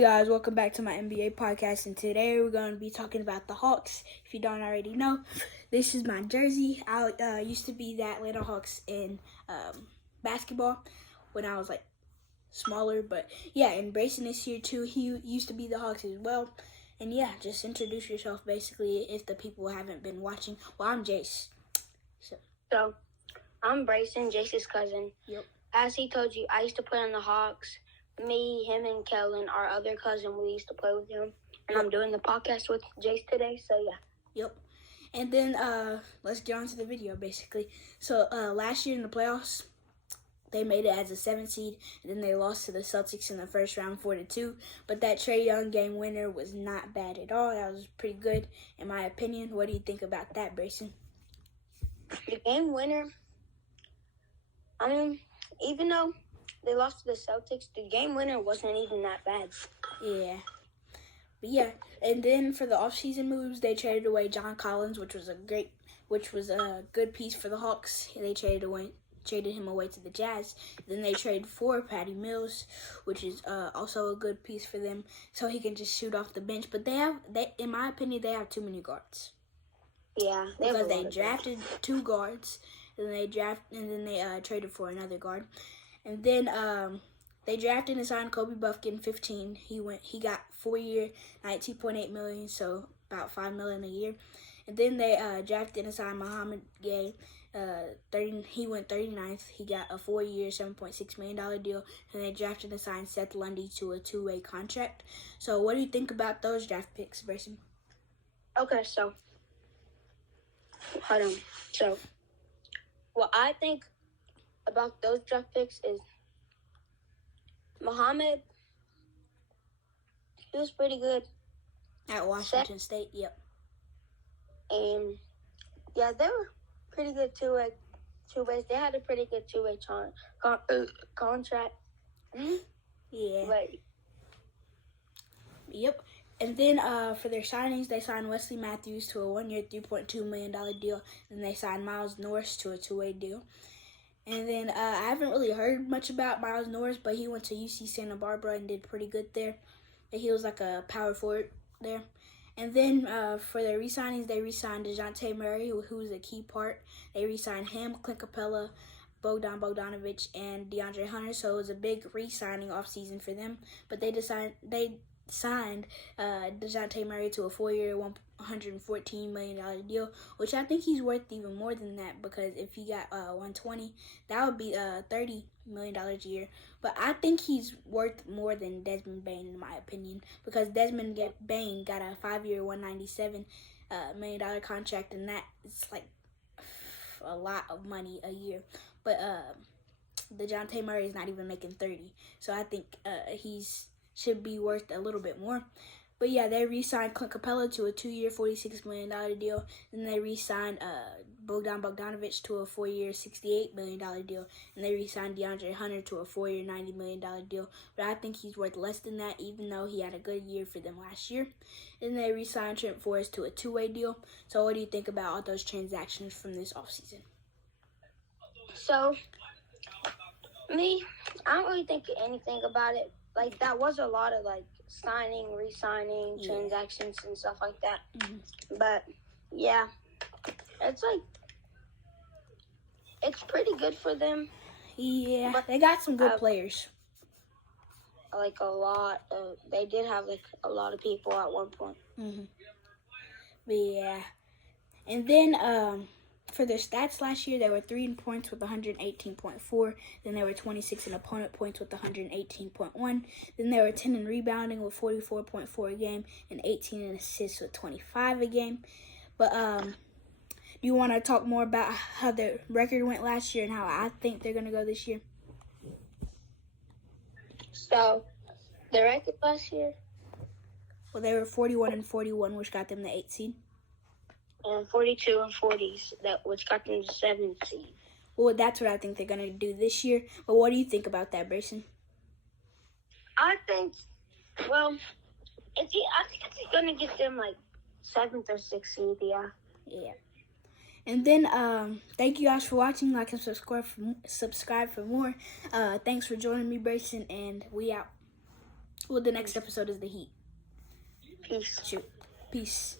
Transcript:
Guys, welcome back to my NBA podcast, and today we're going to be talking about the Hawks. If you don't already know, this is my jersey. I used to be the Atlanta Hawks in basketball when I was like smaller, but yeah, and Brayson is here too. He used to be the Hawks as well. And yeah, just introduce yourself basically if the people haven't been watching. Well, I'm Jace. So I'm Brayson, Jace's cousin. Yep. As he told you, I used to play on the Hawks. Me, him, and Kellen, our other cousin, we used to play with him. And I'm doing the podcast with Jace today, so yeah. Yep. And then let's get on to the video, basically. So last year in the playoffs, they made it as a 7 seed, and then they lost to the Celtics in the first round 4-2. But that Trae Young game winner was not bad at all. That was pretty good, in my opinion. What do you think about that, Brayson? The game winner, even though they lost to the Celtics, the game winner wasn't even that bad. Yeah. But yeah, and then for the offseason moves, they traded away John Collins, which was a good piece for the Hawks. They traded him away to the Jazz. Then they traded for Patty Mills, which is also a good piece for them, so he can just shoot off the bench. But in my opinion, they have too many guards. Yeah, because they drafted 2 guards, and then they traded for another guard, and then they drafted and signed Kobe Buffkin 15. He got 4-year, $19.8 million, so about $5 million a year. And then they drafted and signed Muhammad Gay. He went 39th. He got a 4-year, $7.6 million deal. And they drafted and signed Seth Lundy to a 2-way contract. So what do you think about those draft picks, Bryson? Okay, so hold on. So what I think about those draft picks is Muhammad, he was pretty good. At Washington State, yep. And yeah, they were pretty good two-ways. They had a pretty good two-way contract. Yeah. But, yep. And then for their signings, they signed Wesley Matthews to a 1-year, $3.2 million deal. And they signed Miles Norris to a 2-way deal. And then I haven't really heard much about Miles Norris, but he went to UC Santa Barbara and did pretty good there. He was like a power forward there. And then for their re-signings, they re-signed DeJounte Murray, who's a key part. They re-signed him, Clint Capella, Bogdan Bogdanovic, and DeAndre Hunter. So it was a big re-signing offseason for them. But they signed DeJounte Murray to a 4-year, $114 million deal, which I think he's worth even more than that, because if he got $120, that would be $30 million a year. But I think he's worth more than Desmond Bane, in my opinion, because Desmond Bane got a 5-year, $197 million contract, and that is like a lot of money a year. But DeJounte Murray is not even making 30, so I think he's should be worth a little bit more. But yeah, they re-signed Clint Capella to a 2-year, $46 million deal. Then they re-signed Bogdan Bogdanovic to a 4-year, $68 million deal. And they re-signed DeAndre Hunter to a 4-year, $90 million deal. But I think he's worth less than that, even though he had a good year for them last year. And they re-signed Trent Forrest to a 2-way deal. So what do you think about all those transactions from this offseason? So, me, I don't really think anything about it. Like, that was a lot of, like, signing, re-signing, transactions and stuff like that. Mm-hmm. But, yeah, it's, like, it's pretty good for them. Yeah, but they got some good players. Like, a lot of, they did have, like, a lot of people at one point. Mm-hmm. But, yeah. And then, for their stats last year, they were 3 in points with 118.4. Then they were 26 in opponent points with 118.1. Then they were 10 in rebounding with 44.4 a game and 18 in assists with 25 a game. But do you want to talk more about how their record went last year and how I think they're going to go this year? So, the record last year? Well, they were 41-41, which got them the 8th seed. And 42-40, which got them the 7th seed. Well, that's what I think they're going to do this year. But what do you think about that, Brayson? I think it's going to get them, like, 7th or 6th seed, yeah. Yeah. And then, thank you guys for watching. Like and subscribe for more. Thanks for joining me, Brayson, and we out. Well, the next episode is the Heat. Peace. Shoot. Peace.